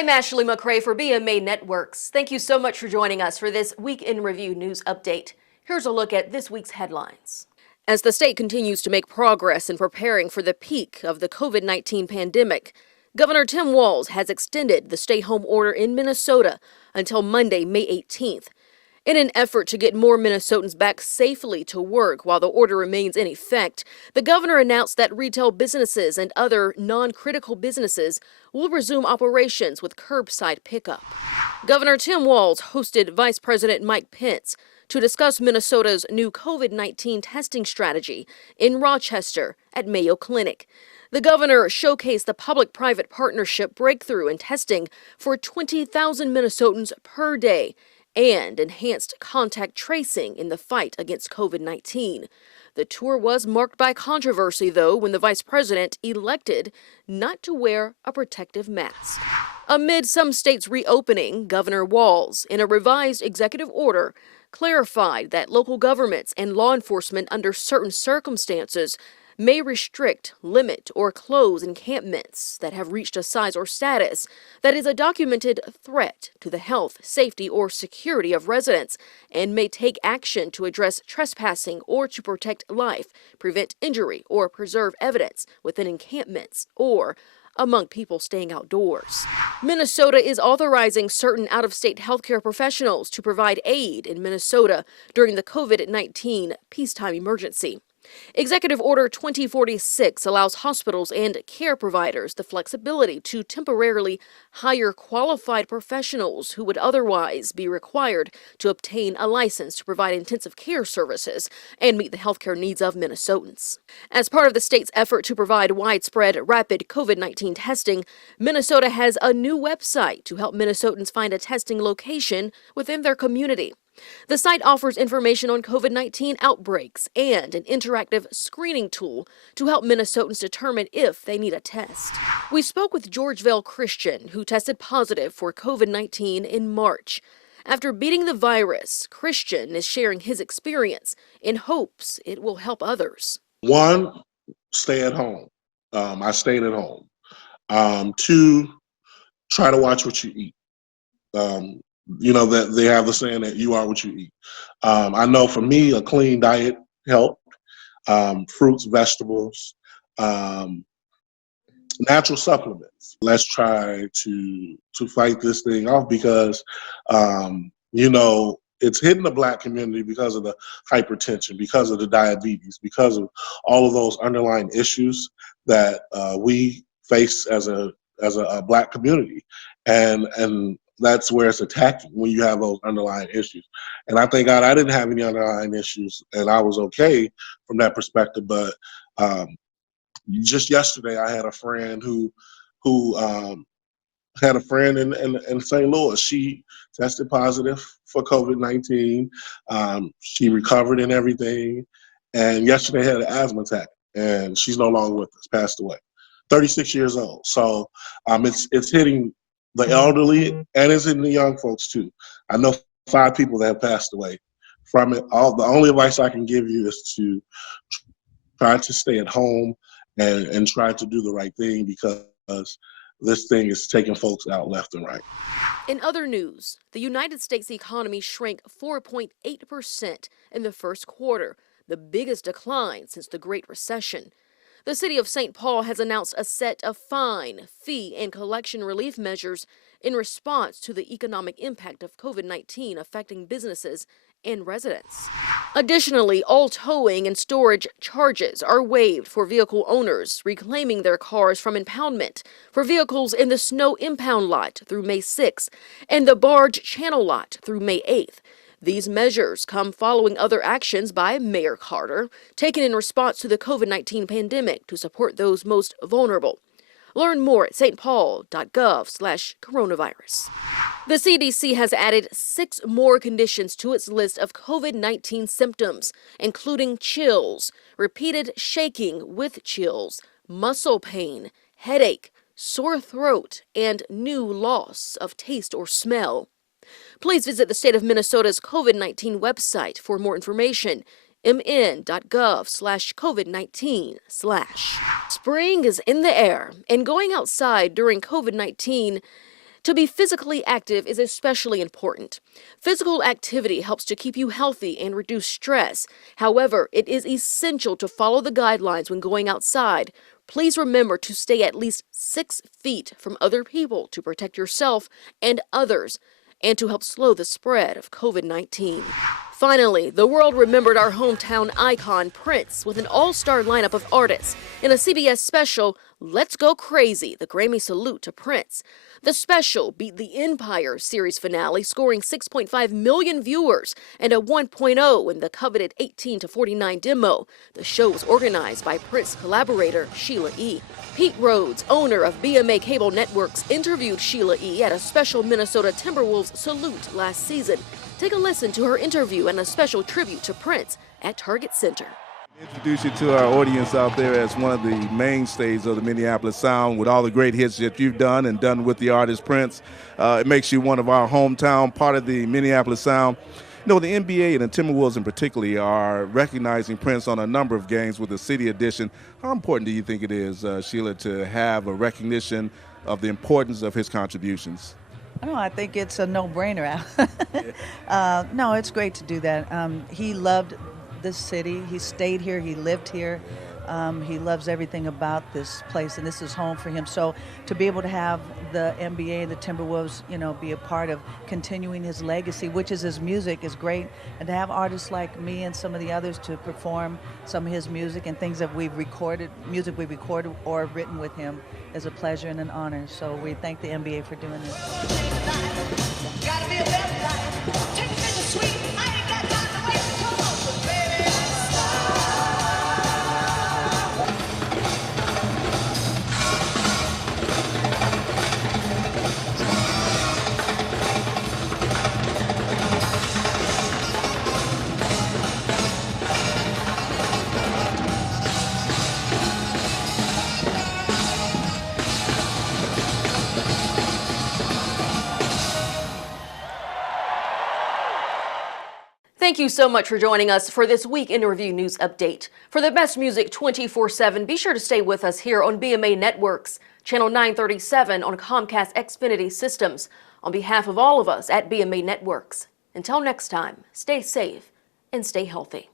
I'm Ashley McCray for BMA Networks. Thank you so much for joining us for this Week in Review news update. Here's a look at this week's headlines. As the state continues to make progress in preparing for the peak of the COVID-19 pandemic, Governor Tim Walz has extended the stay-home order in Minnesota until Monday, May 18th. In an effort to get more Minnesotans back safely to work while the order remains in effect, the governor announced that retail businesses and other non-critical businesses will resume operations with curbside pickup. Governor Tim Walz hosted Vice President Mike Pence to discuss Minnesota's new COVID-19 testing strategy in Rochester at Mayo Clinic. The governor showcased the public-private partnership breakthrough in testing for 20,000 Minnesotans per day and enhanced contact tracing in the fight against COVID-19. The tour was marked by controversy, though, when the vice president elected not to wear a protective mask. Amid some states reopening, Governor Walz, in a revised executive order, clarified that local governments and law enforcement under certain circumstances may restrict, limit, or close encampments that have reached a size or status that is a documented threat to the health, safety, or security of residents, and may take action to address trespassing or to protect life, prevent injury, or preserve evidence within encampments or among people staying outdoors. Minnesota is authorizing certain out-of-state healthcare professionals to provide aid in Minnesota during the COVID-19 peacetime emergency. Executive Order 2046 allows hospitals and care providers the flexibility to temporarily hire qualified professionals who would otherwise be required to obtain a license to provide intensive care services and meet the healthcare needs of Minnesotans. As part of the state's effort to provide widespread rapid COVID-19 testing, Minnesota has a new website to help Minnesotans find a testing location within their community. The site offers information on COVID-19 outbreaks and an interactive screening tool to help Minnesotans determine if they need a test. We spoke with Georgeville Christian, who tested positive for COVID-19 in March. After beating the virus, Christian is sharing his experience in hopes it will help others. One, stay at home. I stayed at home. Two, try to watch what you eat. You know that they have the saying that you are what you eat. I know for me, a clean diet helped. Fruits, vegetables, natural supplements. Let's try to fight this thing off because you know it's hitting the Black community because of the hypertension, because of the diabetes, because of all of those underlying issues that we face as a Black community, and that's where it's attacking when you have those underlying issues. And I thank God I didn't have any underlying issues and I was okay from that perspective. But just yesterday I had a friend who had a friend in St. Louis. She tested positive for COVID-19. She recovered and everything. And yesterday had an asthma attack and she's no longer with us, passed away. 36 years old. So it's hitting the elderly, and it's in the young folks too. I know 5 people that have passed away from it. The only advice I can give you is to try to stay at home and try to do the right thing because this thing is taking folks out left and right. In other news, the United States economy shrank 4.8% in the first quarter, the biggest decline since the Great Recession. The city of St. Paul has announced a set of fine, fee, and collection relief measures in response to the economic impact of COVID-19 affecting businesses and residents. Additionally, all towing and storage charges are waived for vehicle owners reclaiming their cars from impoundment, for vehicles in the snow impound lot through May 6th and the barge channel lot through May 8th. These measures come following other actions by Mayor Carter, taken in response to the COVID-19 pandemic to support those most vulnerable. Learn more at stpaul.gov/coronavirus. The CDC has added 6 more conditions to its list of COVID-19 symptoms, including chills, repeated shaking with chills, muscle pain, headache, sore throat, and new loss of taste or smell. Please visit the state of Minnesota's COVID-19 website for more information, mn.gov/COVID-19/. Spring is in the air, and going outside during COVID-19 To be physically active is especially important. Physical activity helps to keep you healthy and reduce stress. However, it is essential to follow the guidelines when going outside. Please remember to stay at least 6 feet from other people to protect yourself and others, and to help slow the spread of COVID-19. Finally, the world remembered our hometown icon, Prince, with an all-star lineup of artists in a CBS special, Let's Go Crazy, the Grammy salute to Prince. The special beat the Empire series finale, scoring 6.5 million viewers and a 1.0 in the coveted 18 to 49 demo. The show was organized by Prince collaborator Shelia E. Pete Rhodes, owner of BMA Cable Networks, interviewed Shelia E at a special Minnesota Timberwolves salute last season. Take a listen to her interview and a special tribute to Prince at Target Center. Introduce you to our audience out there as one of the mainstays of the Minneapolis Sound with all the great hits that you've done and done with the artist Prince. It makes you one of our hometown, part of the Minneapolis Sound. You know, the NBA and the Timberwolves in particular are recognizing Prince on a number of games with the City Edition. How important do you think it is, Shelia, to have a recognition of the importance of his contributions? No, I think it's a no-brainer. No, it's great to do that. He loved this city. He stayed here. He lived here. He loves everything about this place, and this is home for him. So to be able to have the NBA and the Timberwolves, you know, be a part of continuing his legacy, which is his music, is great. And to have artists like me and some of the others to perform some of his music and things that we've recorded, music we've recorded or written with him, is a pleasure and an honor. So we thank the NBA for doing this. Thank you so much for joining us for this Week in Review News Update. For the best music 24/7, be sure to stay with us here on BMA Networks, Channel 937 on Comcast Xfinity Systems. On behalf of all of us at BMA Networks, until next time, stay safe and stay healthy.